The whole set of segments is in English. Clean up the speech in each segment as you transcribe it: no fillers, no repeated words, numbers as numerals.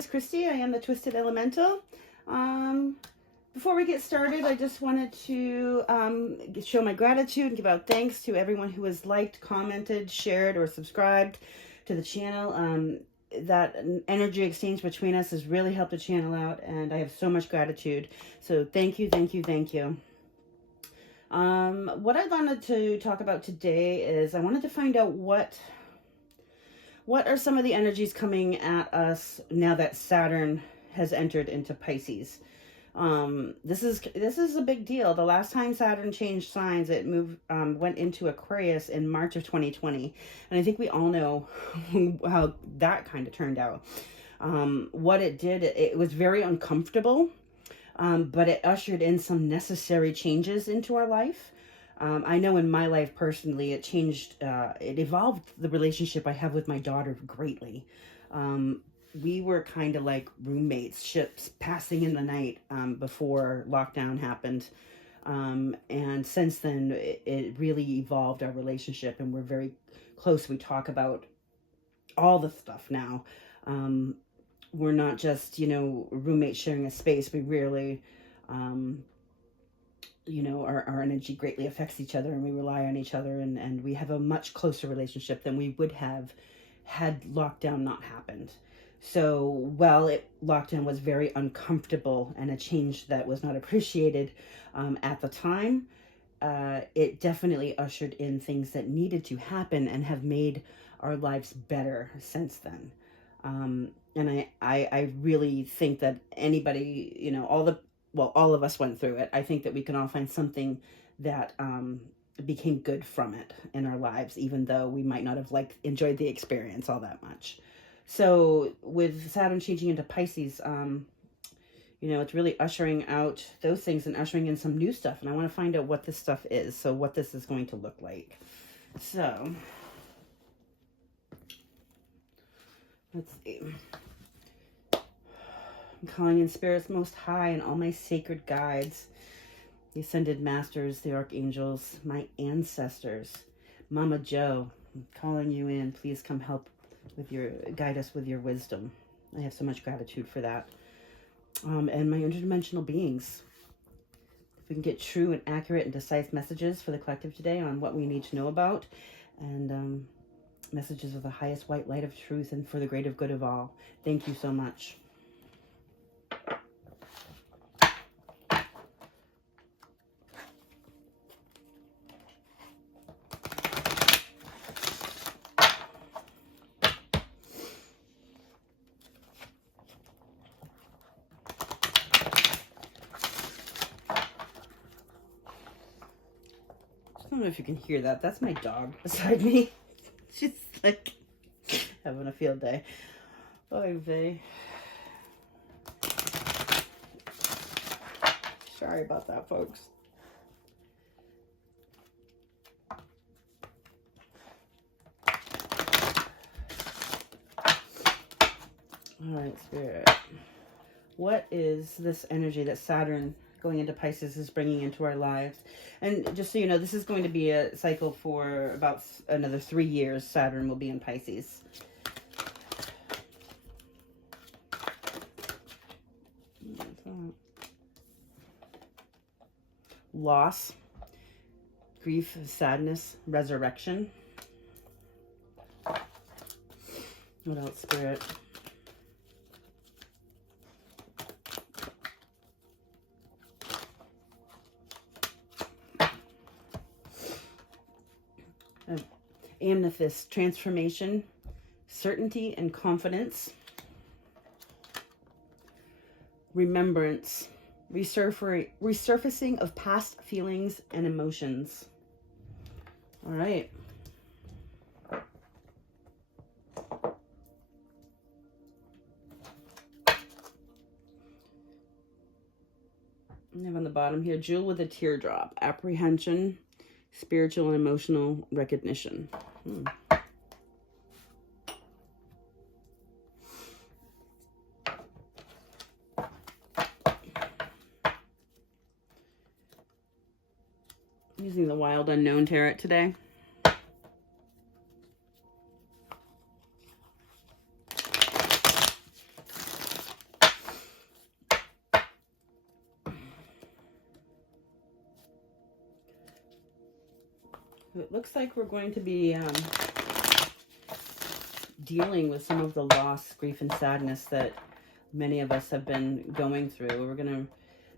Miss Christy. I am the Twisted Elemental. Before we get started, I just wanted to show my gratitude and give out thanks to everyone who has liked, commented, shared, or subscribed to the channel. That energy exchange between us has really helped the channel out, and I have so much gratitude. So thank you, thank you, thank you. What I wanted to talk about today is I wanted to find out what are some of the energies coming at us now that Saturn has entered into Pisces. This is a big deal. The last time Saturn changed signs, it went into Aquarius in March of 2020, and I think we all know how that kind of turned out. What it did, it was very uncomfortable, but it ushered in some necessary changes into our life. I know in my life personally, it changed, it evolved the relationship I have with my daughter greatly. We were kind of like roommates, ships passing in the night before lockdown happened. And since then, it really evolved our relationship, and we're very close. We talk about all the stuff now. We're not just, roommates sharing a space. We really, our energy greatly affects each other, and we rely on each other, and we have a much closer relationship than we would have had lockdown not happened. So while lockdown was very uncomfortable and a change that was not appreciated at the time, it definitely ushered in things that needed to happen and have made our lives better since then. And I really think that anybody, all of us went through it. I think that we can all find something that became good from it in our lives, even though we might not have enjoyed the experience all that much. So with Saturn changing into Pisces, it's really ushering out those things and ushering in some new stuff. And I want to find out what this stuff is. So what this is going to look like. So let's see. I'm calling in spirits most high and all my sacred guides, the ascended masters, the archangels, my ancestors, Mama Joe, I'm calling you in. Please come help guide us with your wisdom. I have so much gratitude for that. And my interdimensional beings. If we can get true and accurate and decisive messages for the collective today on what we need to know about, and messages of the highest white light of truth and for the greater good of all. Thank you so much. I don't know if you can hear that. That's my dog beside me. She's like having a field day. Oy vey. Sorry about that, folks. All right, Spirit. What is this energy that Saturn going into Pisces is bringing into our lives? And just so you know, this is going to be a cycle for about another 3 years. Saturn will be in Pisces. Loss, grief, sadness, resurrection. What else, Spirit? Amethyst, transformation, certainty and confidence, remembrance, resurfacing of past feelings and emotions. All right. And then on the bottom here, jewel with a teardrop, apprehension, spiritual and emotional recognition. I'm using the Wild Unknown Tarot today. it looks like we're going to be dealing with some of the loss, grief, and sadness that many of us have been going through.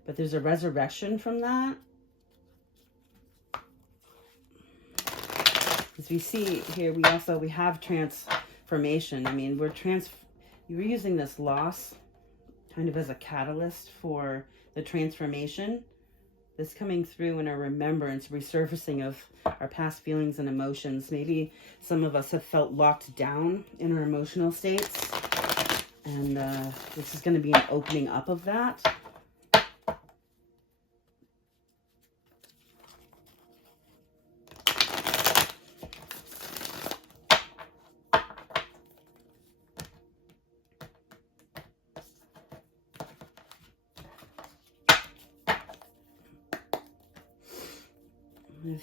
But there's a resurrection from that. As we see here, we have transformation. I mean, you're using this loss kind of as a catalyst for the transformation. This coming through in a remembrance, resurfacing of our past feelings and emotions. Maybe some of us have felt locked down in our emotional states. And this is going to be an opening up of that.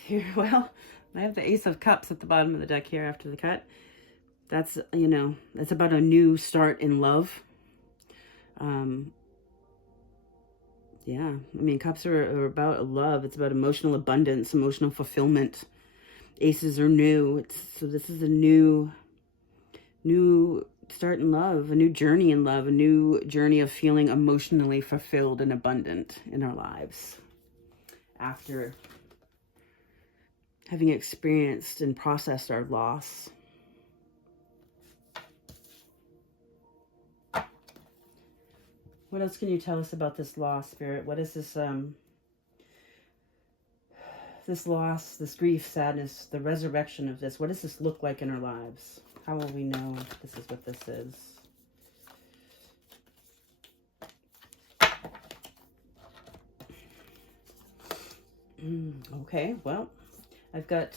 Here, well, I have the Ace of Cups at the bottom of the deck here after the cut. That's, you know, it's about a new start in love. Yeah, I mean, cups are about love. It's about emotional abundance, emotional fulfillment. Aces are new. So this is a new start in love, a new journey in love, a new journey of feeling emotionally fulfilled and abundant in our lives after having experienced and processed our loss. What else can you tell us about this loss, Spirit? What is this, this loss, this grief, sadness, the resurrection of this? What does this look like in our lives? How will we know this is what this is? Okay, well, I've got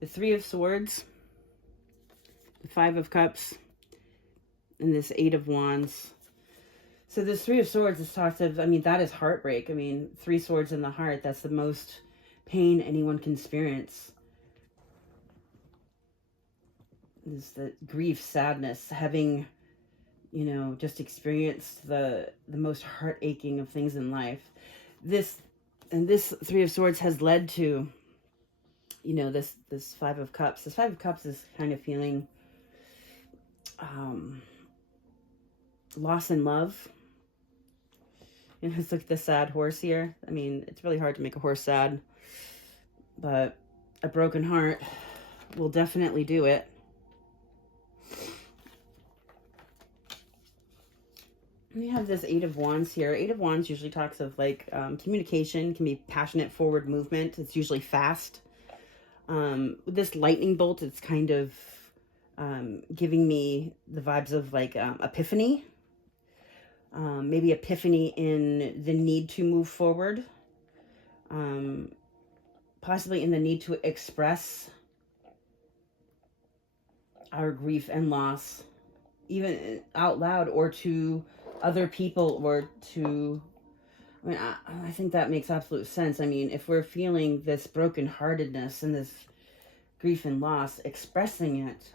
the Three of Swords, the Five of Cups, and this Eight of Wands. So this Three of Swords is talks of, I mean, that is heartbreak. I mean, three swords in the heart, that's the most pain anyone can experience. Is the grief, sadness, having, you know, just experienced the most heart aching of things in life. This Three of Swords has led to, you know, this Five of Cups. This Five of Cups is kind of feeling loss in love. You know, it's like the sad horse here. I mean, it's really hard to make a horse sad, but a broken heart will definitely do it. We have this Eight of Wands here. Eight of Wands usually talks of like communication, can be passionate forward movement. It's usually fast. With this lightning bolt, it's kind of giving me the vibes of like epiphany. Maybe epiphany in the need to move forward. Possibly in the need to express our grief and loss, even out loud or to other people or to, I mean, I think that makes absolute sense. I mean, if we're feeling this brokenheartedness and this grief and loss, expressing it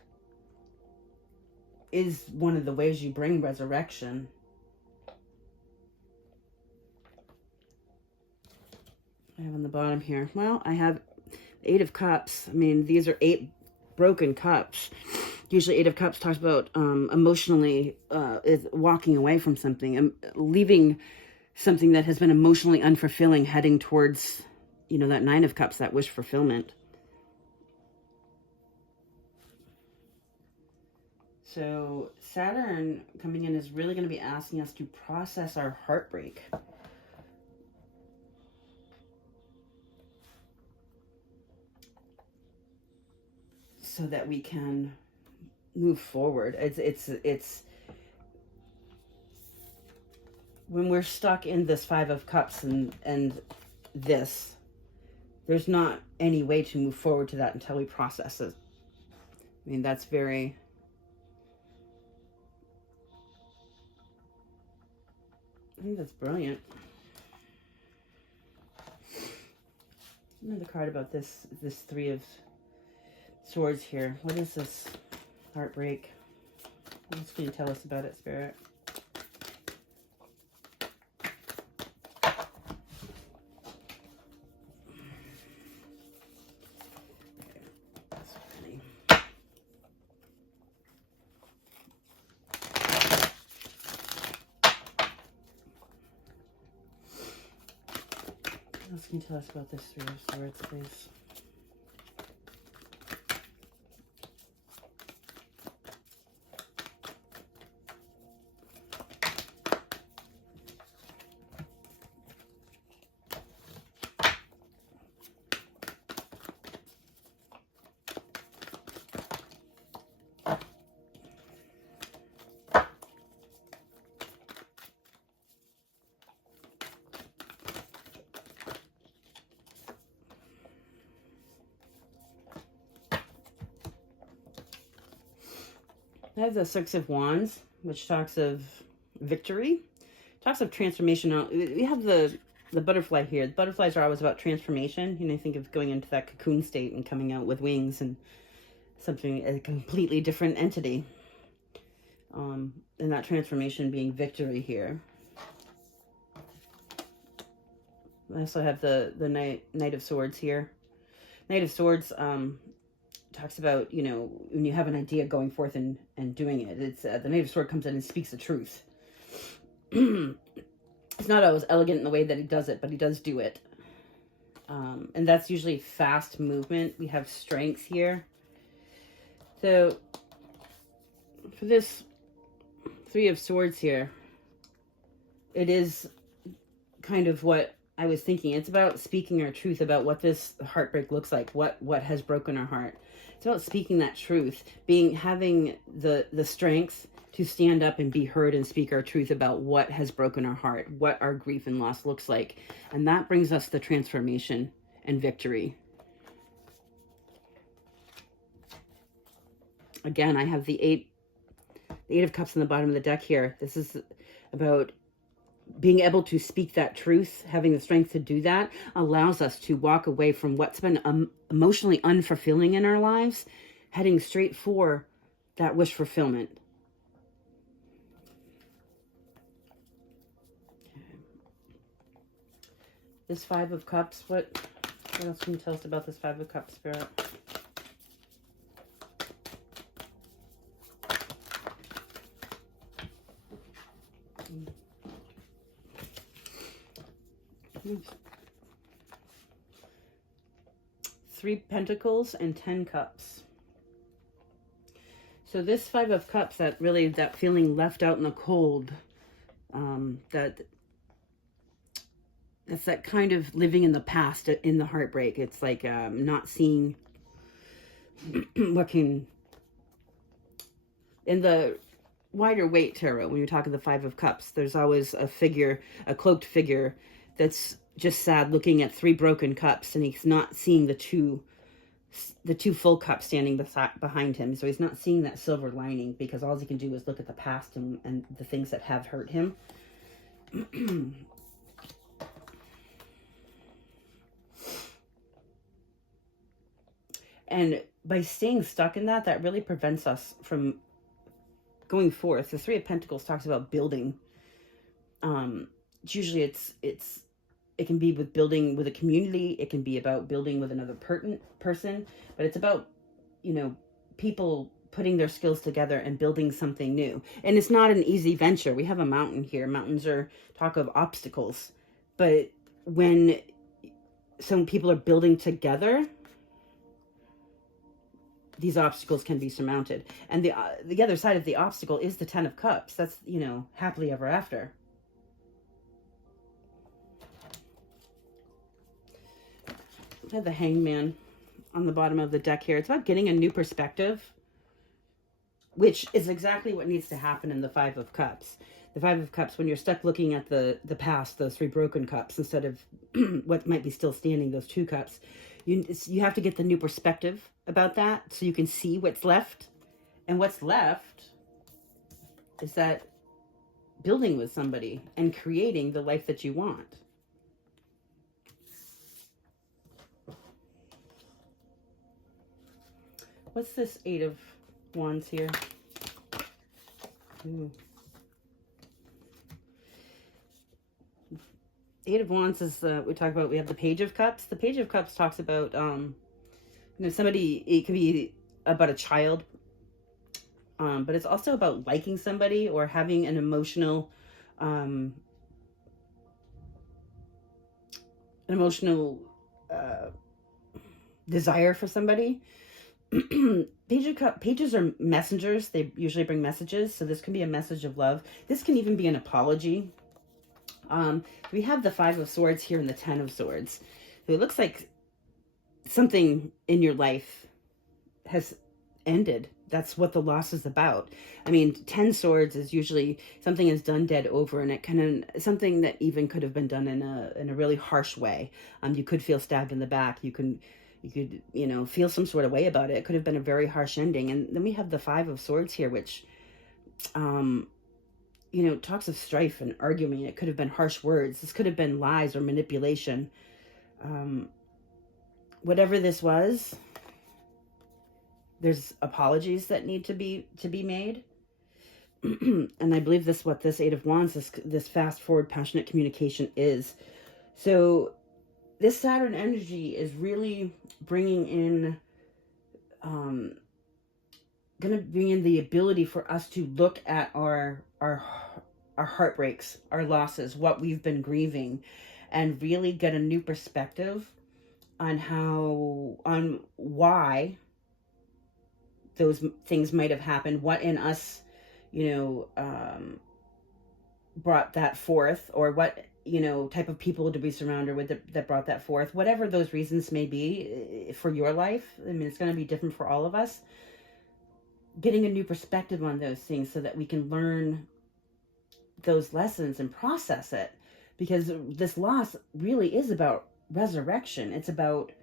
is one of the ways you bring resurrection. I have on the bottom here. Well, I have Eight of Cups. I mean, these are 8 broken cups. Usually Eight of Cups talks about emotionally is walking away from something, leaving something that has been emotionally unfulfilling, heading towards, you know, that Nine of Cups, that wish fulfillment. So Saturn coming in is really going to be asking us to process our heartbreak. So that we can move forward. It's when we're stuck in this Five of Cups and this, there's not any way to move forward to that until we process it. I mean, that's very, I think that's brilliant. Another card about this Three of Swords here. What is this heartbreak? What else can you tell us about it, Spirit? else can you tell us about this Three of Swords, please? I have the Six of Wands, which talks of victory, talks of transformation. We have the butterfly here. The butterflies are always about transformation. You know, think of going into that cocoon state and coming out with wings and something, a completely different entity. And that transformation being victory here. I also have the Knight of Swords here. Knight of Swords talks about, you know, when you have an idea, going forth and doing it. It's the Knight of Swords comes in and speaks the truth. It's not always elegant in the way that he does it, but he does do it. And that's usually fast movement. We have strength here. So for this Three of Swords here, it is kind of what I was thinking. It's about speaking our truth about what this heartbreak looks like, what has broken our heart. It's about speaking that truth, having the strength to stand up and be heard and speak our truth about what has broken our heart, what our grief and loss looks like. And that brings us the transformation and victory. Again, I have the Eight of Cups on the bottom of the deck here. This is about being able to speak that truth. Having the strength to do that allows us to walk away from what's been emotionally unfulfilling in our lives, heading straight for that wish fulfillment. This Five of Cups, what else can you tell us about this Five of Cups, Spirit? Three Pentacles and 10 Cups. So this Five of Cups, that feeling left out in the cold, that's that kind of living in the past, in the heartbreak. It's like not seeing what can, in the wider weight tarot, when you're talking the Five of Cups, there's always a figure, a cloaked figure that's just sad, looking at three broken cups, and he's not seeing the two full cups standing behind him. So he's not seeing that silver lining, because all he can do is look at the past and the things that have hurt him. And by staying stuck in that really prevents us from going forth. The Three of Pentacles talks about building. Usually it can be with building with a community. It can be about building with another person, but it's about, you know, people putting their skills together and building something new. And it's not an easy venture. We have a mountain here. Mountains are talk of obstacles, but when some people are building together, these obstacles can be surmounted. And the other side of the obstacle is the Ten of Cups. That's, you know, happily ever after. I have the Hangman on the bottom of the deck here. It's about getting a new perspective, which is exactly what needs to happen in the Five of Cups. The Five of Cups, when you're stuck looking at the past, those three broken cups, instead of what might be still standing, those two cups, you have to get the new perspective about that, so you can see what's left. And what's left is that building with somebody and creating the life that you want. What's this Eight of Wands here? Ooh. Eight of Wands is, we have the Page of Cups. The Page of Cups talks about, you know, somebody, it could be about a child, but it's also about liking somebody or having an emotional an emotional desire for somebody. Pages are messengers. They usually bring messages. So this can be a message of love. This can even be an apology. We have the Five of Swords here and the Ten of Swords. So it looks like something in your life has ended. That's what the loss is about. I mean, 10 swords is usually something is done dead over, and it kind of something that even could have been done in a really harsh way. You could feel stabbed in the back. You could feel some sort of way about it. It could have been a very harsh ending. And then we have the Five of Swords here, which talks of strife and arguing. It could have been harsh words. This could have been lies or manipulation. Whatever this was, there's apologies that need to be made. And I believe what this Eight of Wands, this fast forward, passionate communication is. So this Saturn energy is really bringing in, going to bring in the ability for us to look at our heartbreaks, our losses, what we've been grieving, and really get a new perspective on why those things might have happened, what in us, brought that forth, or what, type of people did we surround her with that brought that forth, whatever those reasons may be for your life. I mean, it's going to be different for all of us. Getting a new perspective on those things so that we can learn those lessons and process it, because this loss really is about resurrection. It's about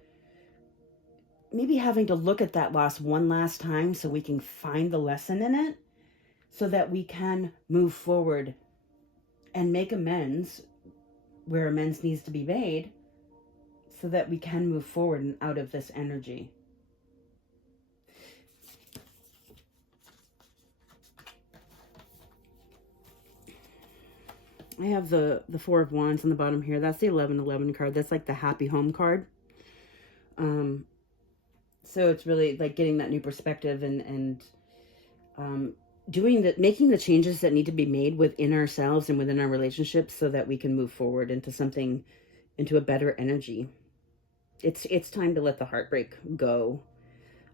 maybe having to look at that loss one last time so we can find the lesson in it, so that we can move forward and make amends where amends needs to be made, so that we can move forward and out of this energy. I have the Four of Wands on the bottom here. That's the 1111 card. That's like the happy home card. So it's really like getting that new perspective and making the changes that need to be made within ourselves and within our relationships, so that we can move forward into a better energy. It's time to let the heartbreak go.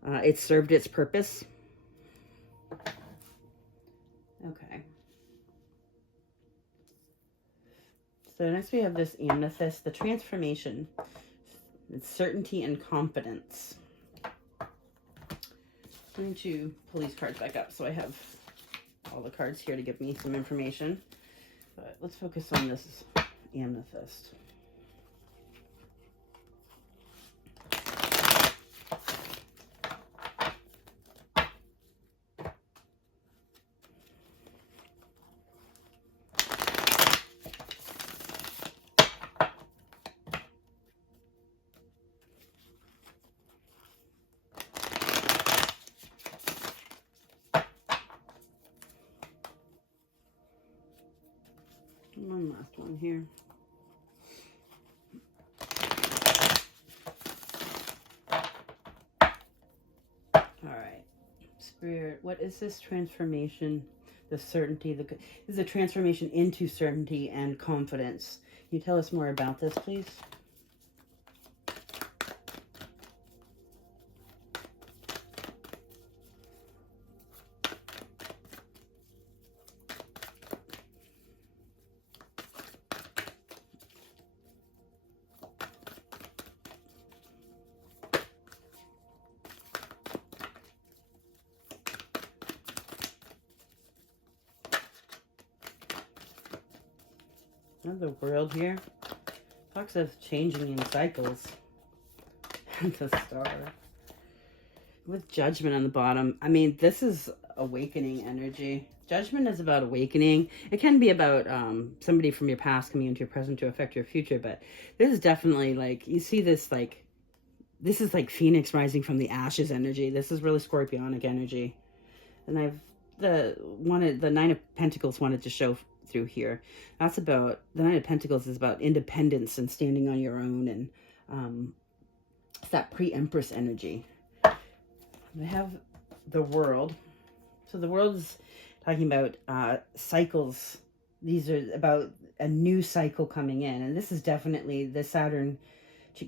It's served its purpose. Okay. So next we have this amethyst, the transformation. It's certainty and confidence. I'm going to pull these cards back up so I have all the cards here to give me some information. But let's focus on this amethyst. One last one here. All right. Spirit, what is this transformation? The certainty, this is a transformation into certainty and confidence. Can you tell us more about this, please? The World here talks of changing in cycles. The Star with Judgment on the bottom. I mean, this is awakening energy. Judgment is about awakening. It can be about somebody from your past coming into your present to affect your future, but this is definitely like, you see this, like, this is like Phoenix rising from the ashes energy. This is really Scorpionic energy. And the Nine of Pentacles wanted to show through here. That's about, the Nine of Pentacles is about independence and standing on your own, and it's that pre-Empress energy. We have the World. So the World is talking about cycles These are about a new cycle coming in. And this is definitely, the Saturn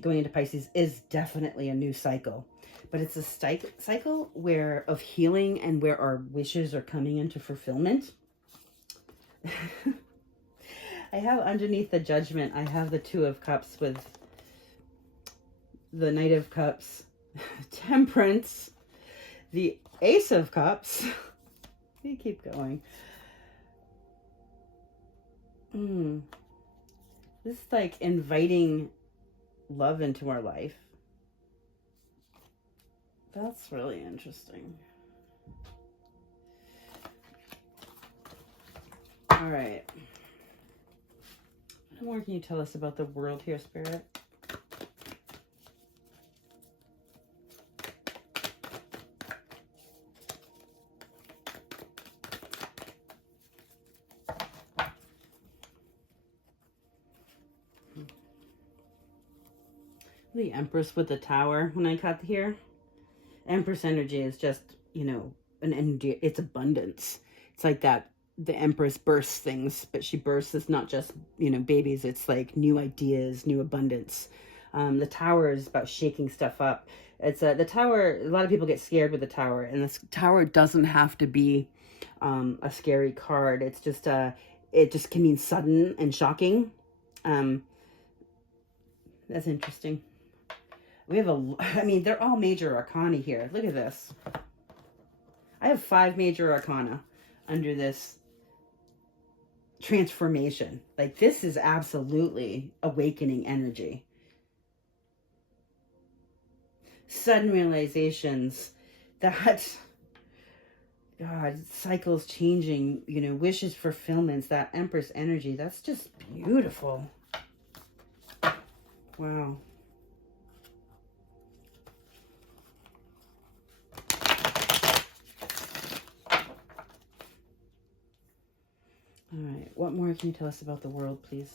going into Pisces is definitely a new cycle. But it's a cycle where of healing and where our wishes are coming into fulfillment. I have underneath the Judgment, I have the Two of Cups with the Knight of Cups, Temperance, the Ace of Cups. You keep going. This is like inviting love into our life. That's really interesting. All right. What more can you tell us about the world here, Spirit? The Empress with the Tower when I cut here. Empress energy is just, you know, an energy. It's abundance. It's like that. The Empress bursts things, but she bursts is not just, you know, babies. It's like new ideas, new abundance. The Tower is about shaking stuff up. It's the Tower. A lot of people get scared with the Tower, and this Tower doesn't have to be a scary card. It's just it just can mean sudden and shocking. That's interesting. We have I mean, they're all major arcana here. Look at this. I have 5 major arcana under this transformation. Like, this is absolutely awakening energy. Sudden realizations that, God, cycles changing, you know, wishes fulfillments, that Empress energy. That's just beautiful. Wow. All right, what more can you tell us about the world, please?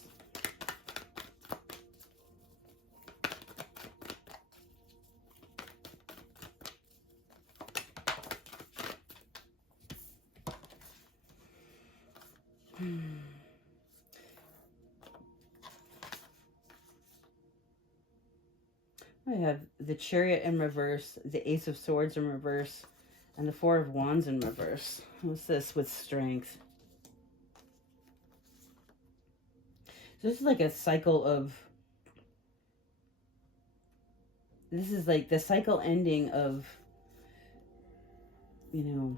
I have the Chariot in reverse, the Ace of Swords in reverse, and the Four of Wands in reverse. What's this with strength? This is like a cycle of, this is like the cycle ending of, you know,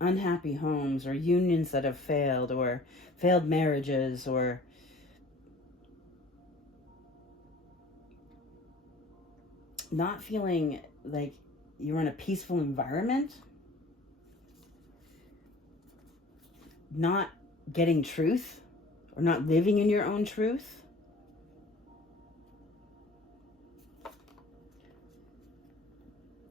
unhappy homes or unions that have failed or failed marriages or not feeling like you're in a peaceful environment, not getting truth or not living in your own truth.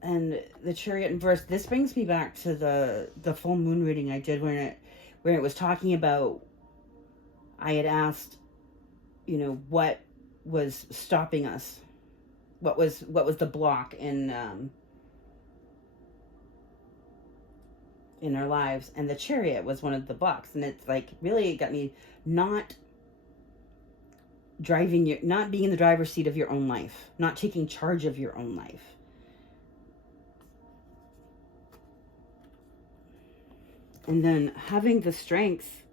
And the Chariot in verse, this brings me back to the full moon reading I did where it was talking about, I had asked, you know, what was stopping us, what was the block in our lives, and the Chariot was one of the blocks. And it's like really got me not being in the driver's seat of your own life, not taking charge of your own life. And then having the strength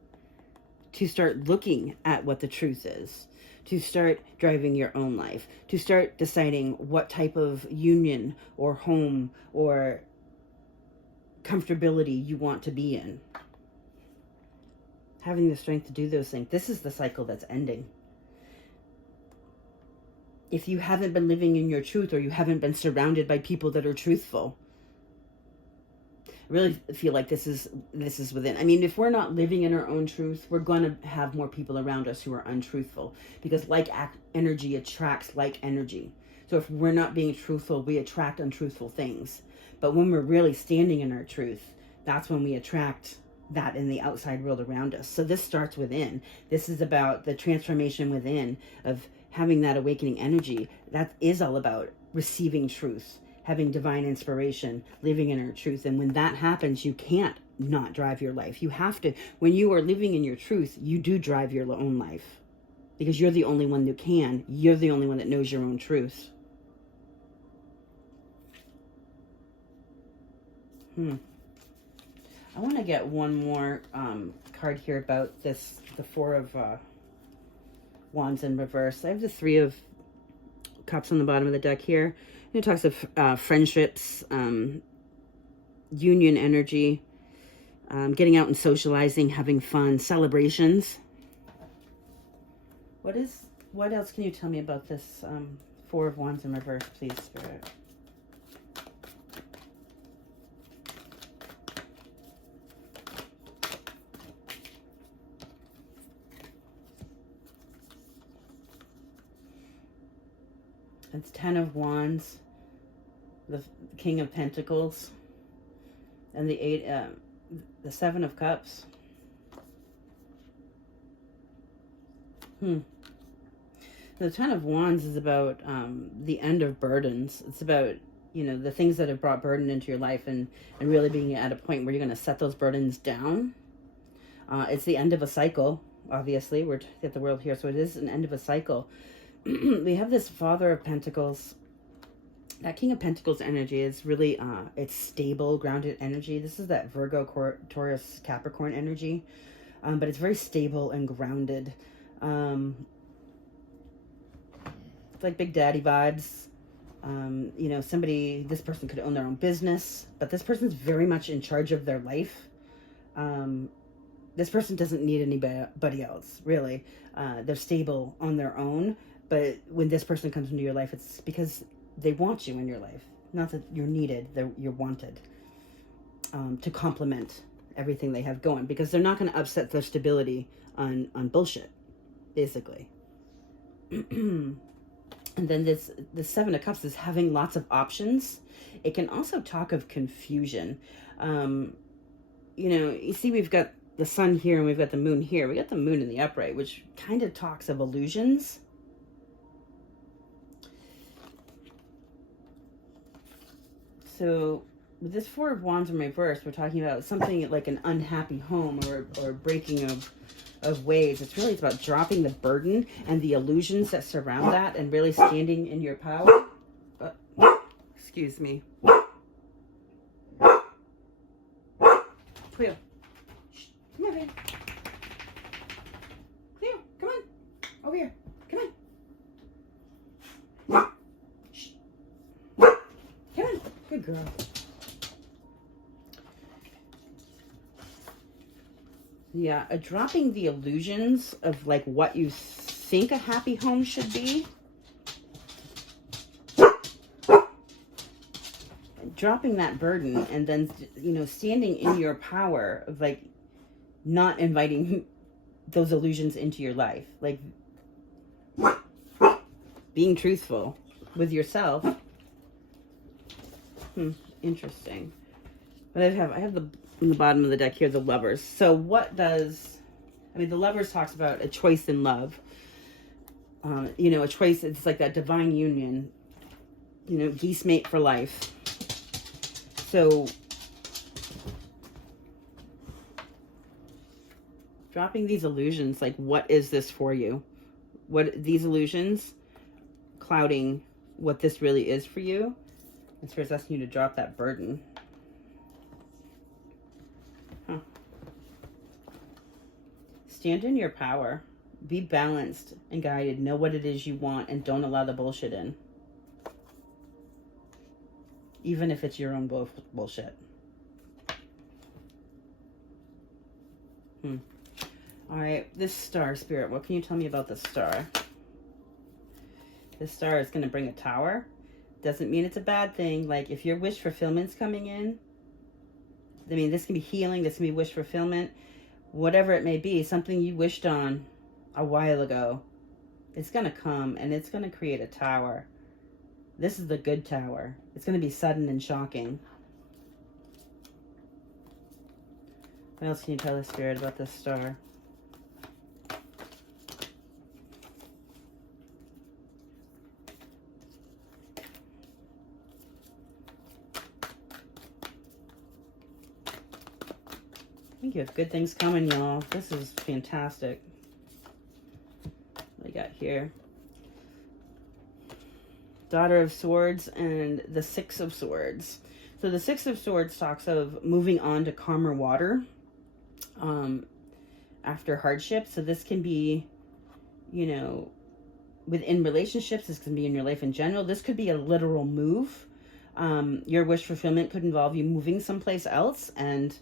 to start looking at what the truth is, to start driving your own life, to start deciding what type of union or home or comfortability you want to be in. Having the strength to do those things. This is the cycle that's ending. If you haven't been living in your truth or you haven't been surrounded by people that are truthful, I really feel like this is within. I mean, if we're not living in our own truth, we're going to have more people around us who are untruthful, because like energy attracts like energy. So if we're not being truthful, we attract untruthful things. But when we're really standing in our truth, that's when we attract that in the outside world around us. So this starts within. This is about the transformation within, of having that awakening energy. That is all about receiving truth, having divine inspiration, living in our truth. And when that happens, you can't not drive your life. You have to, when you are living in your truth, you do drive your own life, because you're the only one that can. You're the only one that knows your own truth. I want to get one more card here about this, the Four of Wands in reverse. I have the Three of Cups on the bottom of the deck here. And it talks of friendships, union energy, getting out and socializing, having fun, celebrations. What else can you tell me about this Four of Wands in reverse, please, Spirit? It's Ten of Wands, the King of Pentacles, and the Seven of Cups. The Ten of Wands is about the end of burdens. It's about, you know, the things that have brought burden into your life, and really being at a point where you're going to set those burdens down. It's the end of a cycle, obviously. We're at the world here, so it is an end of a cycle. We have this Father of Pentacles. That King of Pentacles energy is really, it's stable, grounded energy. This is that Virgo, Taurus, Capricorn energy. But it's very stable and grounded. It's like Big Daddy vibes. You know, this person could own their own business, but this person's very much in charge of their life. This person doesn't need anybody else, really. They're stable on their own. But when this person comes into your life, it's because they want you in your life. Not that you're needed, you're wanted to complement everything they have going, because they're not going to upset their stability on bullshit, basically. And then the Seven of Cups is having lots of options. It can also talk of confusion. You know, you see we've got the sun here and we've got the moon here. We got the moon in the upright, which kind of talks of illusions. So with this Four of Wands in reverse, we're talking about something like an unhappy home or breaking of ways. It's about dropping the burden and the illusions that surround that, and really standing in your power. Excuse me. Cleo. Shh. Come on, baby. Cleo, come on. Over here. Come on. Shh. Come on. Good girl. Yeah, dropping the illusions of like what you think a happy home should be. Dropping that burden, and then, you know, standing in your power of like not inviting those illusions into your life. Like being truthful with yourself. Interesting. But I have in the bottom of the deck here, the Lovers. So the Lovers talks about a choice in love. You know, a choice, it's like that divine union, you know, geese mate for life. So dropping these illusions, like what is this for you? What these illusions clouding what this really is for you. And Spirit's asking you to drop that burden. Stand in your power. Be balanced and guided. Know what it is you want, and don't allow the bullshit in. Even if it's your own bullshit. All right, this star, Spirit, what can you tell me about the star? This star is going to bring a tower. Doesn't mean it's a bad thing. Like, if your wish fulfillment's coming in, I mean, this can be healing, this can be wish fulfillment, whatever it may be, something you wished on a while ago, it's going to come, and it's going to create a tower. This is the good tower. It's going to be sudden and shocking. What else can you tell the Spirit about this star? think you have good things coming, y'all. This is fantastic. What we got here? Daughter of Swords and the Six of Swords. So the Six of Swords talks of moving on to calmer water after hardship. So this can be, you know, within relationships. This can be in your life in general. This could be a literal move. Your wish fulfillment could involve you moving someplace else, and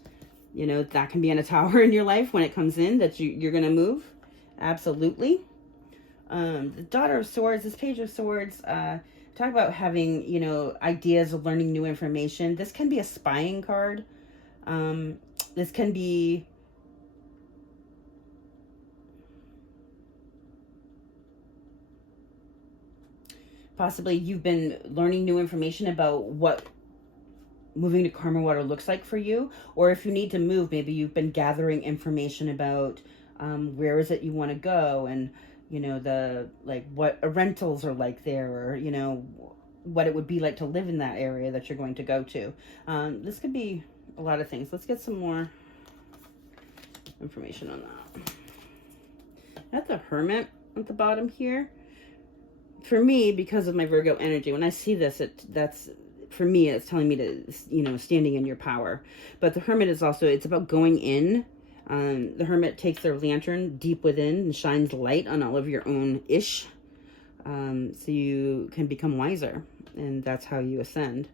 you know that can be in a tower in your life when it comes in that you're going to move. Absolutely. The Daughter of Swords, this Page of Swords, talk about having, you know, ideas of learning new information. This can be a spying card. This can be possibly you've been learning new information about what moving to calmer water looks like for you, or if you need to move, maybe you've been gathering information about where is it you want to go, and you know, the like what rentals are like there, or you know what it would be like to live in that area that you're going to go to. This could be a lot of things. Let's get some more information on that. That's a Hermit at the bottom here. For me, because of my Virgo energy, when I see this, that's for me, it's telling me to, you know, standing in your power. But the Hermit is also, it's about going in. The Hermit takes their lantern deep within and shines light on all of your own ish. So you can become wiser, and that's how you ascend.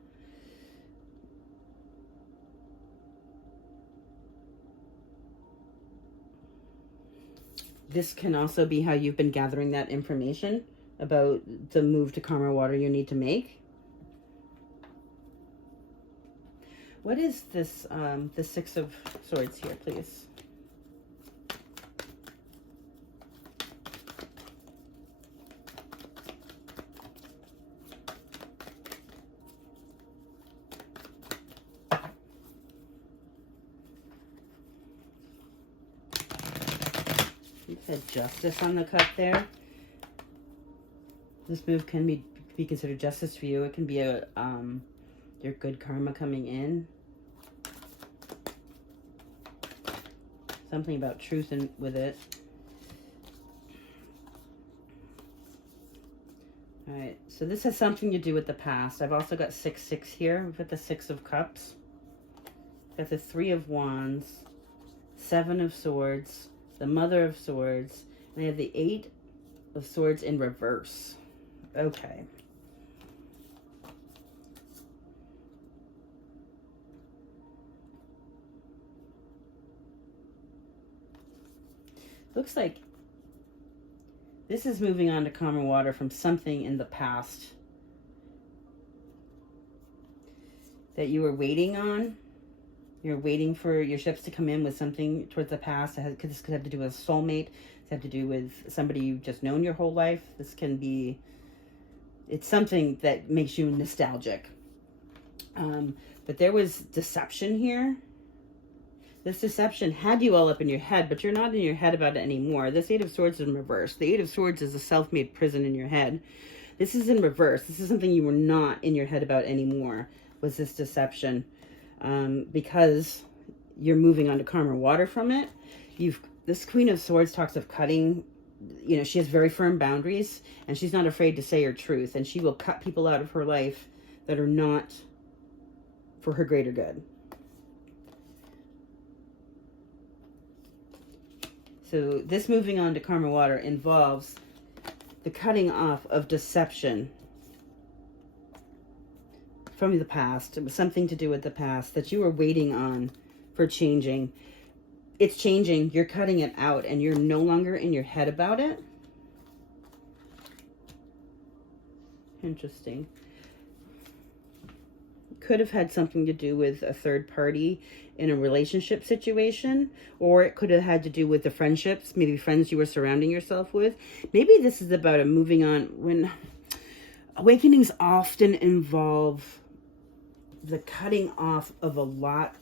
This can also be how you've been gathering that information about the move to calmer water you need to make. What is this, the Six of Swords here, please? It said justice on the cup there. This move can be considered justice for you. It can be a your good karma coming in. Something about truth with it. All right, so this has something to do with the past. I've also got 6-6 here. We've got the Six of Cups. Got the Three of Wands, Seven of Swords, the Mother of Swords, and I have the Eight of Swords in reverse. Okay. Looks like this is moving on to calmer water from something in the past that you were waiting on. You're waiting for your ships to come in with something towards the past. This could have to do with a soulmate. It could have to do with somebody you've just known your whole life. This can be, it's something that makes you nostalgic. But there was deception here. This deception had you all up in your head, but you're not in your head about it anymore. This Eight of Swords is in reverse. The Eight of Swords is a self-made prison in your head. This is in reverse. This is something you were not in your head about anymore, was this deception. Because you're moving on to calmer water from it. This Queen of Swords talks of cutting, you know, she has very firm boundaries, and she's not afraid to say her truth, and she will cut people out of her life that are not for her greater good. So this moving on to calmer water involves the cutting off of deception from the past. It was something to do with the past that you were waiting on for changing. It's changing. You're cutting it out, and you're no longer in your head about it. Interesting. Could have had something to do with a third party in a relationship situation, or it could have had to do with the friendships, maybe friends you were surrounding yourself with. Maybe this is about a moving on. When awakenings often involve the cutting off of a lot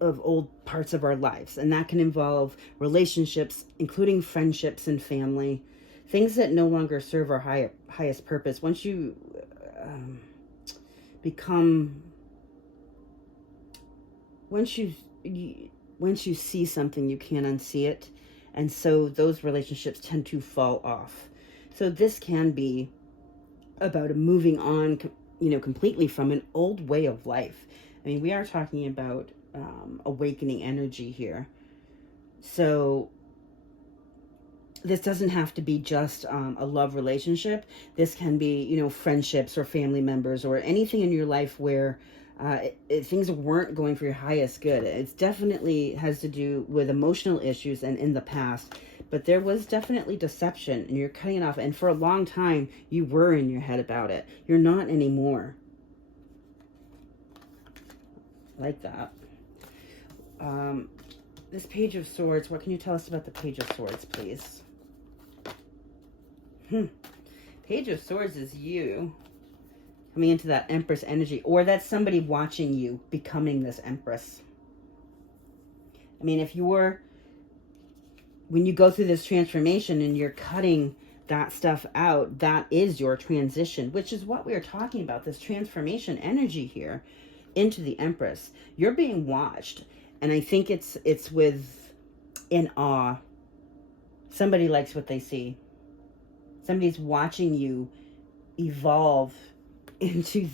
of old parts of our lives, and that can involve relationships, including friendships and family, things that no longer serve our highest purpose. Once you once once you see something, you can't unsee it. And so those relationships tend to fall off. So this can be about a moving on, completely from an old way of life. I mean, we are talking about awakening energy here. So this doesn't have to be just a love relationship. This can be, friendships or family members or anything in your life where things weren't going for your highest good. It definitely has to do with emotional issues and in the past. But there was definitely deception and you're cutting it off. And for a long time, you were in your head about it. You're not anymore. Like that. This Page of Swords, what can you tell us about the Page of Swords, please? Page of Swords is you coming into that Empress energy, or that's somebody watching you becoming this Empress. I mean, when you go through this transformation and you're cutting that stuff out, that is your transition, which is what we are talking about, this transformation energy here into the Empress. You're being watched, and I think it's with in awe. Somebody likes what they see. Somebody's watching you evolve into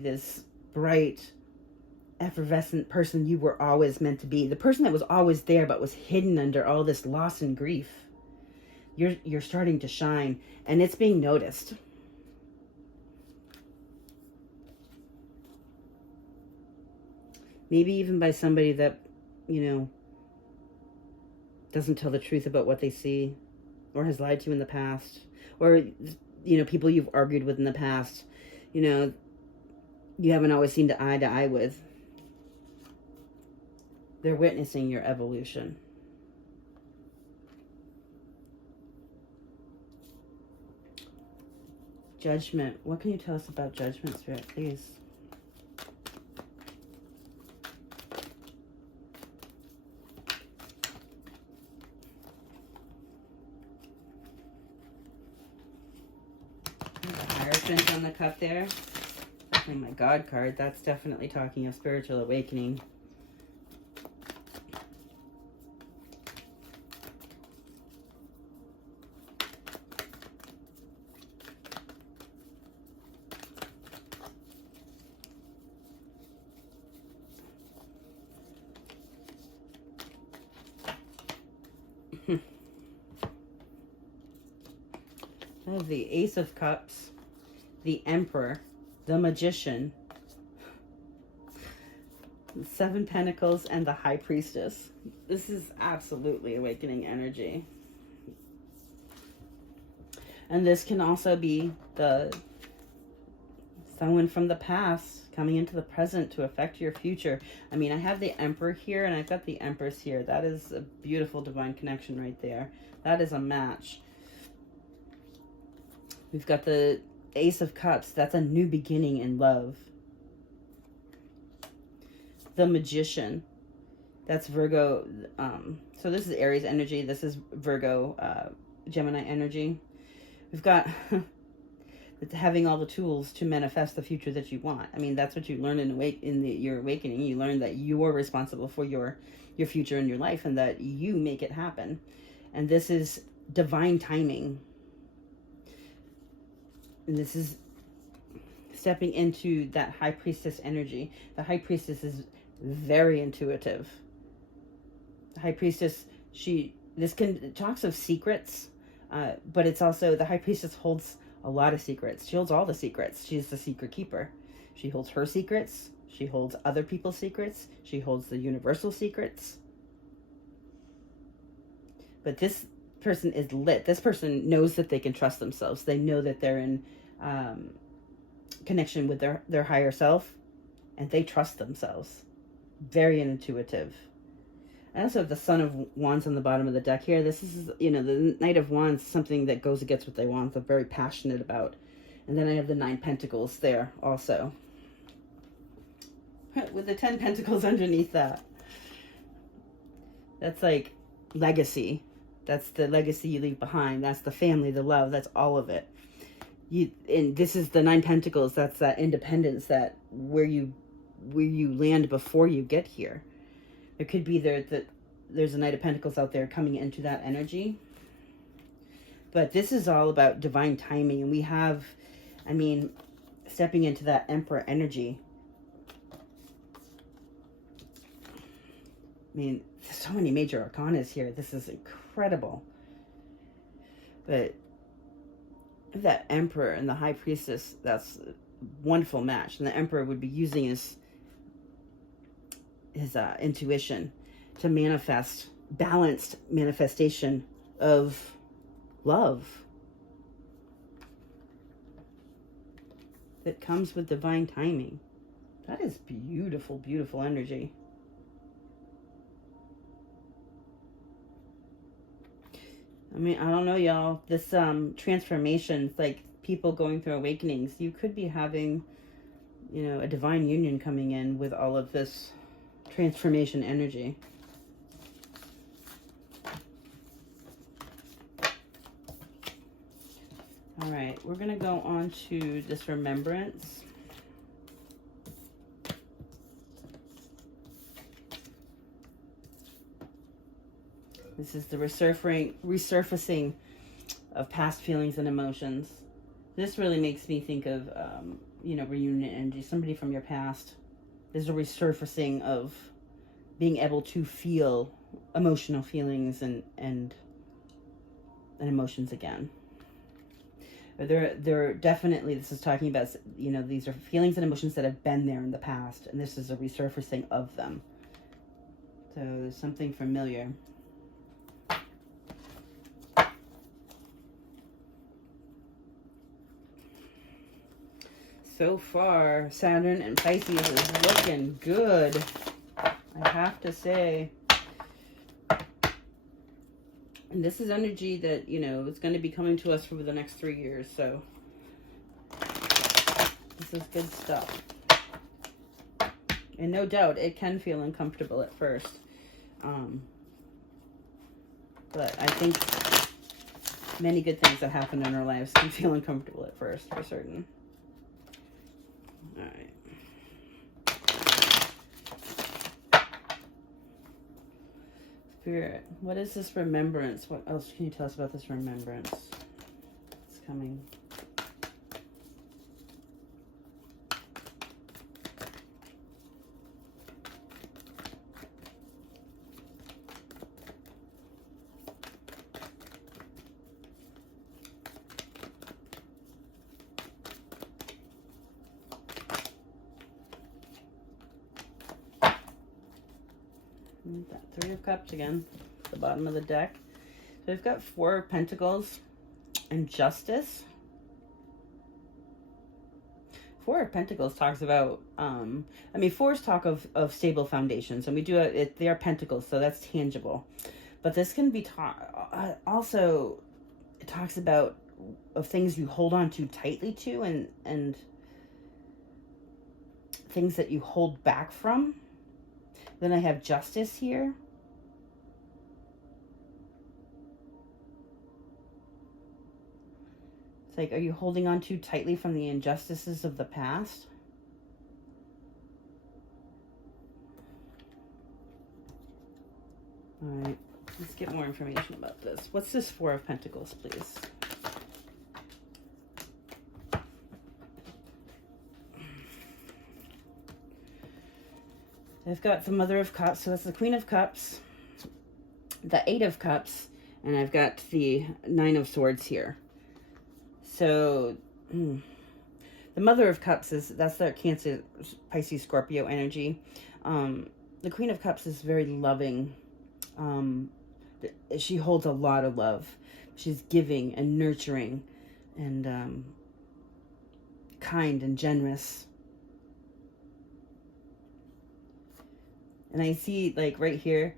this bright, effervescent person you were always meant to be. The person that was always there but was hidden under all this loss and grief. You're starting to shine, and it's being noticed. Maybe even by somebody that, doesn't tell the truth about what they see, or has lied to you in the past, or, people you've argued with in the past, you haven't always seen eye to eye with. They're witnessing your evolution. Judgment. What can you tell us about Judgment, Spirit, please? Hierophant on the cup there. Definitely my God card. That's definitely talking of spiritual awakening. I have the Ace of Cups, the Emperor, the Magician, the Seven Pentacles, and the High Priestess. This is absolutely awakening energy. And this can also be someone from the past coming into the present to affect your future. I mean, I have the Emperor here and I've got the Empress here. That is a beautiful divine connection right there. That is a match. We've got the Ace of Cups. That's a new beginning in love. The Magician. That's Virgo. So this is Aries energy. This is Virgo, Gemini energy. We've got having all the tools to manifest the future that you want. I mean, that's what you learn in your awakening. You learn that you are responsible for your future in your life and that you make it happen. And this is divine timing. And this is stepping into that High Priestess energy. The High Priestess is very intuitive. The High Priestess, talks of secrets, but it's also, the High Priestess holds a lot of secrets. She holds all the secrets. She's the secret keeper. She holds her secrets. She holds other people's secrets. She holds the universal secrets. But this person is lit. This person knows that they can trust themselves. They know that they're in connection with their higher self, and they trust themselves. Very intuitive. I also have the Son of Wands on the bottom of the deck here. This is, the Knight of Wands, something that goes against what they want. They're very passionate about. And then I have the 9 Pentacles there also, with the 10 Pentacles underneath that. That's like legacy. That's the legacy you leave behind. That's the family, the love. That's all of it. And this is the 9 Pentacles. That's that independence, that where you land before you get here. It could be that there's a Knight of Pentacles out there coming into that energy. But this is all about divine timing. And we have, I mean, stepping into that Emperor energy. I mean, there's so many major arcanas here. This is incredible. But that Emperor and the High Priestess, that's a wonderful match. And the Emperor would be using his intuition to manifest balanced manifestation of love that comes with divine timing. That is beautiful, beautiful energy. I mean, I don't know, y'all. This transformation, like people going through awakenings, you could be having, you know, a divine union coming in with all of this transformation energy. All right, we're going to go on to this remembrance. This is the resurfacing of past feelings and emotions. This really makes me think of, you know, reunion energy, somebody from your past. There's a resurfacing of being able to feel emotional feelings and emotions again. There definitely, this is talking about, you know, these are feelings and emotions that have been there in the past, and this is a resurfacing of them. So there's something familiar. So far, Saturn and Pisces is looking good, I have to say. And this is energy that, you know, is going to be coming to us for the next 3 years. So this is good stuff. And no doubt, it can feel uncomfortable at first. But I think many good things that happen in our lives can feel uncomfortable at first, for certain. All right. Spirit, what is this remembrance? What else can you tell us about this remembrance? It's coming. That Three of Cups again, at the bottom of the deck. So we've got Four of Pentacles and Justice. Four of Pentacles talks about, I mean, fours talk of stable foundations, and we do it. They are pentacles, so that's tangible. But this can be also, it talks about of things you hold on to tightly to, and things that you hold back from. Then I have Justice here. It's like, are you holding on too tightly from the injustices of the past? All right, let's get more information about this. What's this Four of Pentacles, please? I've got the Mother of Cups, so that's the Queen of Cups, the Eight of Cups, and I've got the Nine of Swords here. So, the Mother of Cups that's the Cancer, Pisces, Scorpio energy. The Queen of Cups is very loving. She holds a lot of love. She's giving and nurturing and kind and generous. And I see, like, right here,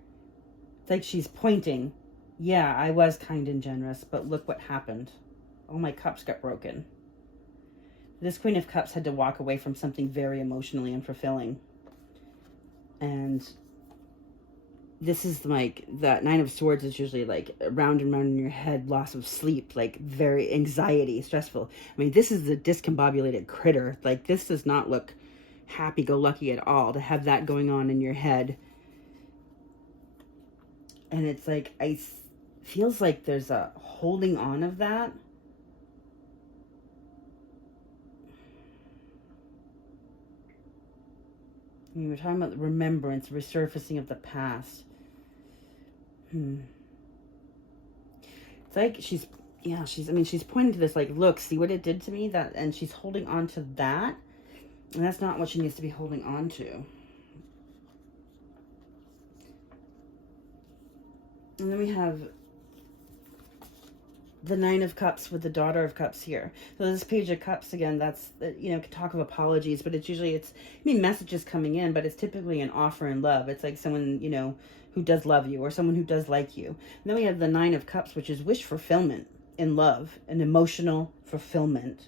it's like she's pointing. Yeah, I was kind and generous, but look what happened. All my cups got broken. This Queen of Cups had to walk away from something very emotionally unfulfilling. And this is like, that Nine of Swords is usually like round and round in your head, loss of sleep, like very anxiety, stressful. I mean, this is a discombobulated critter. Like, this does not look happy-go-lucky at all, to have that going on in your head. And it's like, feels like there's a holding on of that. I mean, we're talking about the remembrance, resurfacing of the past. It's like she's pointing to this, like, look, see what it did to me? That, and she's holding on to that. And that's not what she needs to be holding on to. And then we have the Nine of Cups with the Daughter of Cups here. So this Page of Cups, again, that's, talk of apologies, but it's usually, messages coming in, but it's typically an offer in love. It's like someone, who does love you, or someone who does like you. And then we have the Nine of Cups, which is wish fulfillment in love, an emotional fulfillment.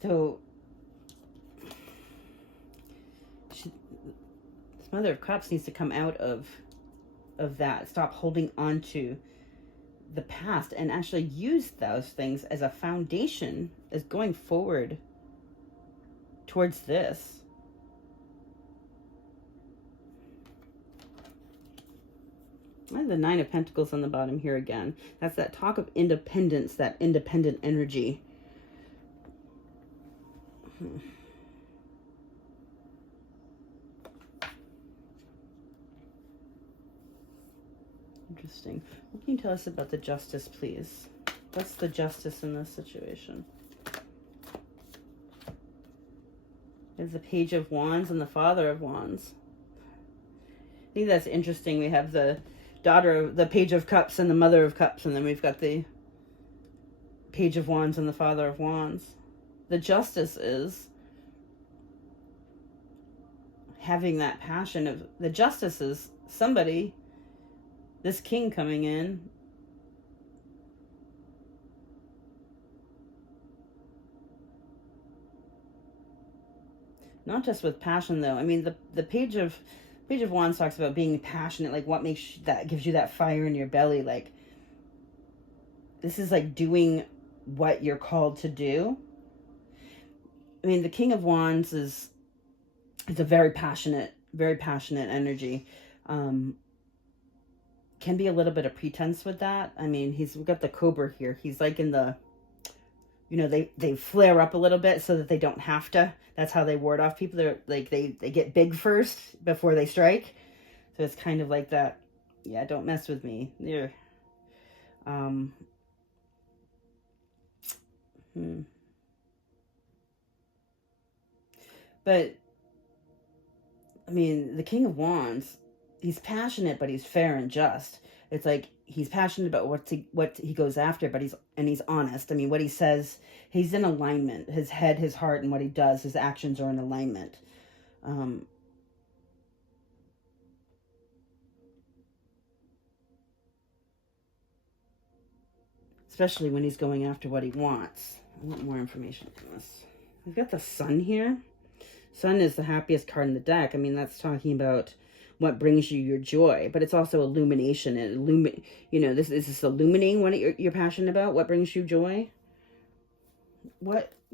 So this Mother of Cups needs to come out of that. Stop holding on to the past and actually use those things as a foundation, as going forward towards this. I have the Nine of Pentacles on the bottom here again. That's that talk of independence, that independent energy. Interesting. What can you tell us about the Justice, please? What's the justice in this situation? There's the Page of Wands and the Father of Wands. I think that's interesting. We have the Page of Cups and the Mother of Cups, and then we've got the Page of Wands and the Father of Wands. The Justice is having that passion of, the Justice is somebody, this king coming in, not just with passion though. I mean, the Page of Wands talks about being passionate, like what makes that, gives you that fire in your belly. Like, this is like doing what you're called to do. I mean, the King of Wands is a very passionate energy. Can be a little bit of pretense with that. I mean, we've got the Cobra here. He's like in the, they flare up a little bit so that they don't have to. That's how they ward off people. They're like, they get big first before they strike. So it's kind of like that. Yeah, don't mess with me. Yeah. But, I mean, the King of Wands, he's passionate, but he's fair and just. It's like, he's passionate about what he goes after, but he's honest. I mean, what he says, he's in alignment. His head, his heart, and what he does, his actions are in alignment. Especially when he's going after what he wants. I want more information on this. We've got the Sun here. Sun is the happiest card in the deck. I mean, that's talking about what brings you your joy, but it's also illumination and this is illuminating what you're passionate about. What brings you joy?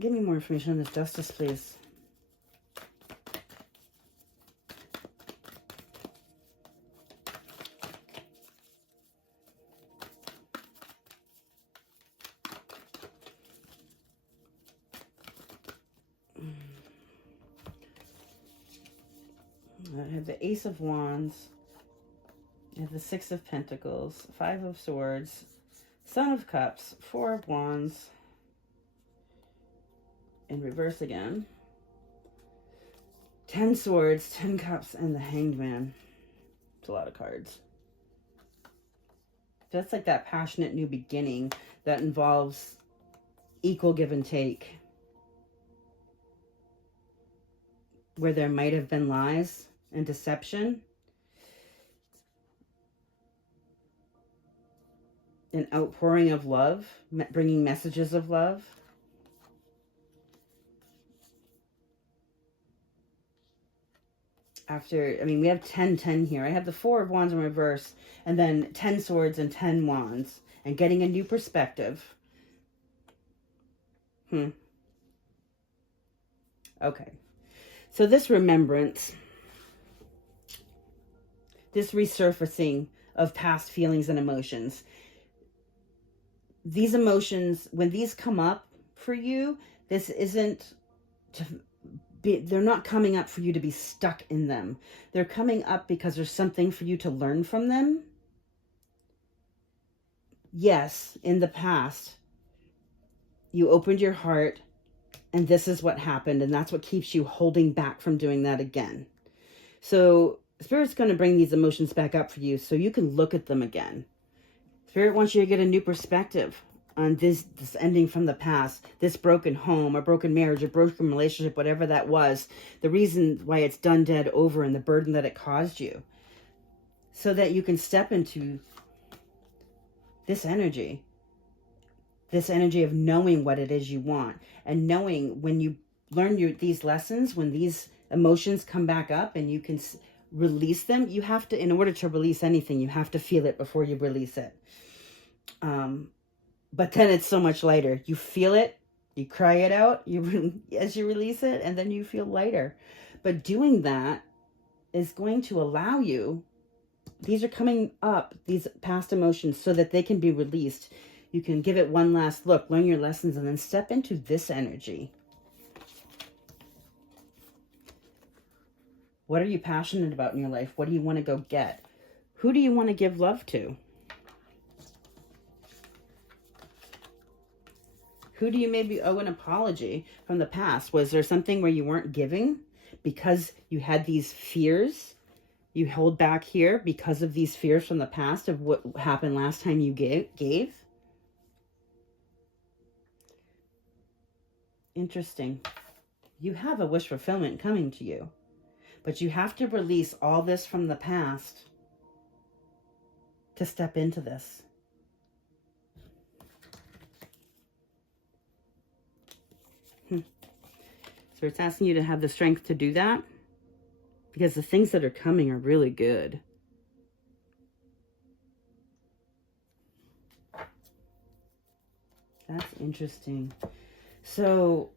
Give me more information on this Justice, please. I have the Ace of Wands. I have the Six of Pentacles, Five of Swords, Son of Cups, Four of Wands, in reverse again. 10 Swords, 10 Cups, and the Hanged Man. It's a lot of cards. That's like that passionate new beginning that involves equal give and take. Where there might have been lies and deception, an outpouring of love, bringing messages of love. We have 10 here. I have the Four of Wands in reverse, and then 10 Swords and 10 Wands, and getting a new perspective. Okay. So this remembrance, this resurfacing of past feelings and emotions, these emotions, when these come up for you, this isn't to be, they're not coming up for you to be stuck in them. They're coming up because there's something for you to learn from them. Yes, in the past, you opened your heart and this is what happened, and that's what keeps you holding back from doing that again. So Spirit's going to bring these emotions back up for you so you can look at them again. Spirit wants you to get a new perspective on this ending from the past, this broken home, a broken marriage, a broken relationship, whatever that was, the reason why it's done dead over and the burden that it caused you, so that you can step into this energy of knowing what it is you want, and knowing when you learn these lessons, when these emotions come back up and you can release them, you have to, in order to release anything, you have to feel it before you release it. But then it's so much lighter. You feel it, you cry it out, as you release it, and then you feel lighter. But doing that is going to allow you, these are coming up, these past emotions, so that they can be released. You can give it one last look, learn your lessons, and then step into this energy. What are you passionate about in your life? What do you want to go get? Who do you want to give love to? Who do you maybe owe an apology from the past? Was there something where you weren't giving because you had these fears? You hold back here because of these fears from the past of what happened last time you gave? Interesting. You have a wish fulfillment coming to you, but you have to release all this from the past to step into this. So it's asking you to have the strength to do that, because the things that are coming are really good. That's interesting. So,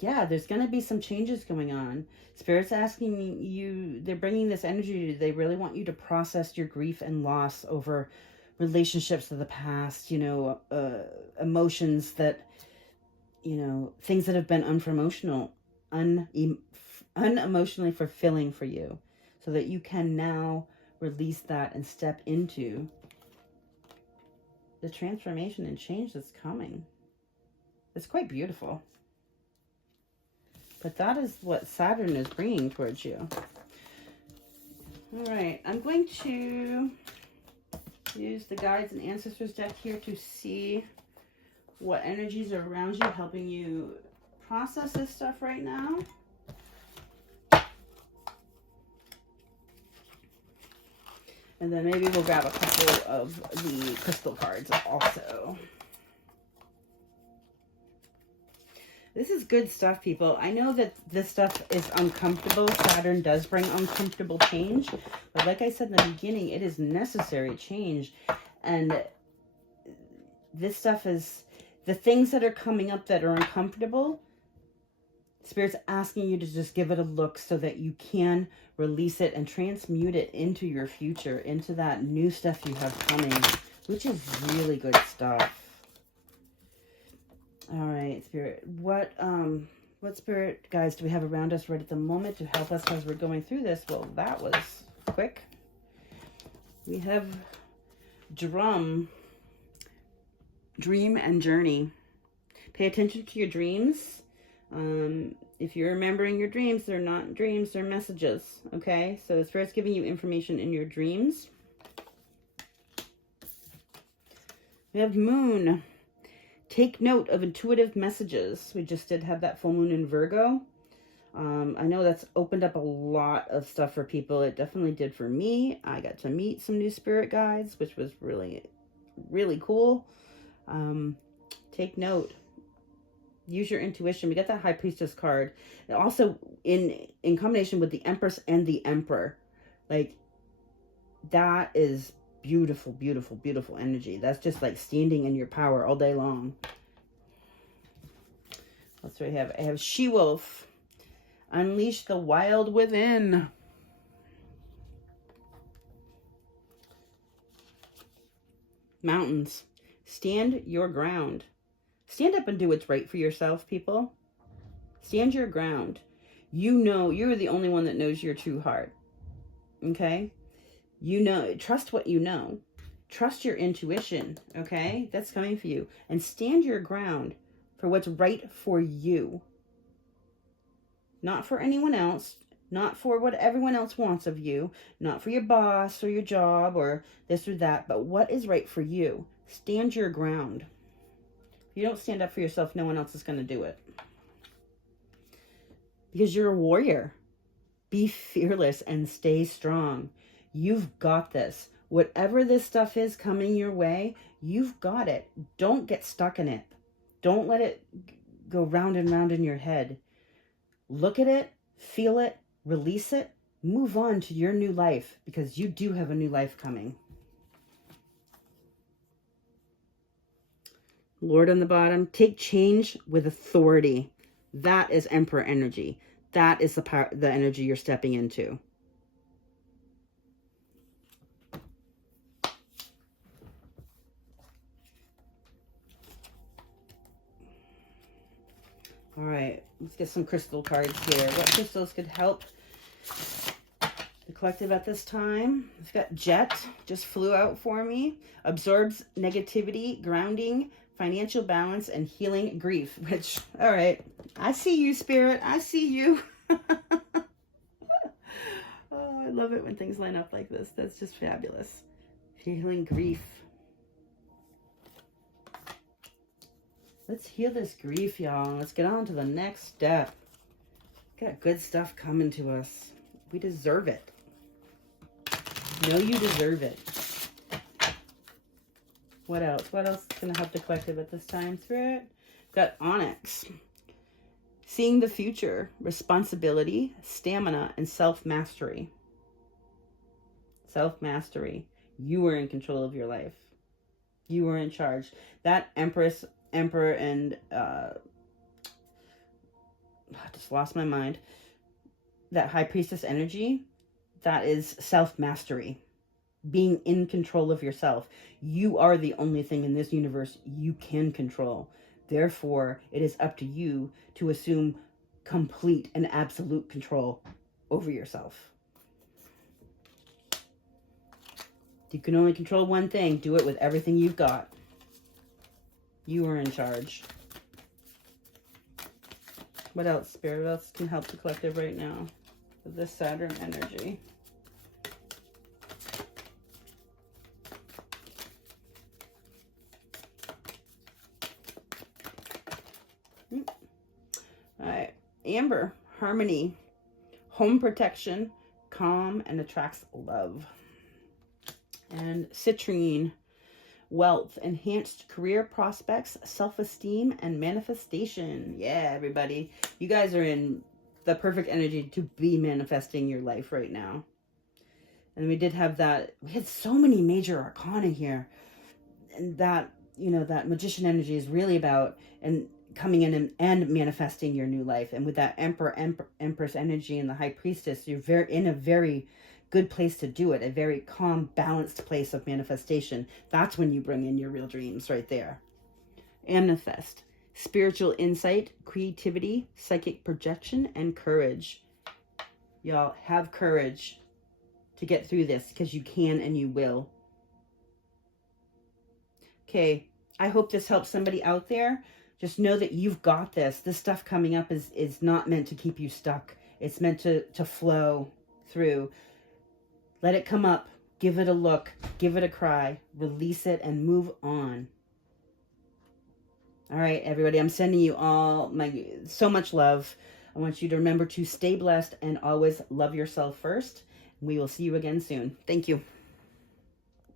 yeah, there's going to be some changes going on. Spirit's asking you, they're bringing this energy to you. They really want you to process your grief and loss over relationships of the past, emotions that, things that have been unemotionally fulfilling for you, so that you can now release that and step into the transformation and change that's coming. It's quite beautiful. But that is what Saturn is bringing towards you. All right, I'm going to use the Guides and Ancestors deck here to see what energies are around you, helping you process this stuff right now. And then maybe we'll grab a couple of the crystal cards also. This is good stuff, people. I know that this stuff is uncomfortable. Saturn does bring uncomfortable change. But like I said in the beginning, it is necessary change. And this stuff is, the things that are coming up that are uncomfortable, Spirit's asking you to just give it a look so that you can release it and transmute it into your future, into that new stuff you have coming, which is really good stuff. All right, Spirit, what spirit guides do we have around us right at the moment to help us as we're going through this? Well, that was quick. We have Dream and Journey. Pay attention to your dreams. If you're remembering your dreams, they're not dreams, they're messages, okay? So Spirit's giving you information in your dreams. We have Moon. Take note of intuitive messages. We just did have that full moon in Virgo. I know that's opened up a lot of stuff for people. It definitely did for me. I got to meet some new spirit guides, which was really, really cool. Take note. Use your intuition. We got that High Priestess card. And also in combination with the Empress and the Emperor. Like, that is beautiful, beautiful, beautiful energy. That's just like standing in your power all day long. That's what I have. I have she-wolf. Unleash the wild within. Mountains. Stand your ground. Stand up and do what's right for yourself, people. Stand your ground. You know, you're the only one that knows your true heart. Okay? You know, trust what you know. Trust your intuition, okay? That's coming for you. And stand your ground for what's right for you. Not for anyone else. Not for what everyone else wants of you. Not for your boss or your job or this or that. But what is right for you. Stand your ground. If you don't stand up for yourself, no one else is going to do it. Because you're a warrior. Be fearless and stay strong. You've got this. Whatever this stuff is coming your way, you've got it. Don't get stuck in it. Don't let it go round and round in your head. Look at it, feel it, release it, move on to your new life, because you do have a new life coming. Lord on the bottom, take change with authority. That is Emperor energy. That is the power, the energy you're stepping into. All right, let's get some crystal cards here. What crystals could help the collective at this time? I've got Jet, just flew out for me. Absorbs negativity, grounding, financial balance, and healing grief. Which, all right, I see you, Spirit. I see you. Oh, I love it when things line up like this. That's just fabulous. Healing grief. Let's heal this grief, y'all. Let's get on to the next step. Got good stuff coming to us. We deserve it. Know you deserve it. What else? What else is going to help the collective at this time? Spirit? Got Onyx. Seeing the future. Responsibility, stamina, and self-mastery. Self-mastery. You are in control of your life. You are in charge. That Emperor and I just lost my mind. That High Priestess energy, that is self-mastery. Being in control of yourself. You are the only thing in this universe you can control. Therefore, it is up to you to assume complete and absolute control over yourself. You can only control one thing. Do it with everything you've got. You are in charge. What else, Spirit? What else can help the collective right now with this Saturn energy? All right. Amber, harmony, home protection, calm, and attracts love. And Citrine, wealth, enhanced career prospects, self-esteem, and manifestation. Yeah, everybody. You guys are in the perfect energy to be manifesting your life right now. And we did have that. We had so many major arcana here. And that, you know, that magician energy is really about and coming in and manifesting your new life. And with that Empress energy and the High Priestess, you're in a very good place to do it. A very calm, balanced place of manifestation. That's when you bring in your real dreams right there. Amethyst, spiritual insight, creativity, psychic projection, and courage. Y'all have courage to get through this, because you can and you will. Okay, I hope this helps somebody out there. Just know that you've got this. This stuff coming up is not meant to keep you stuck. It's meant to flow through. Let it come up. Give it a look. Give it a cry. Release it and move on. All right, everybody. I'm sending you all so much love. I want you to remember to stay blessed and always love yourself first. We will see you again soon. Thank you.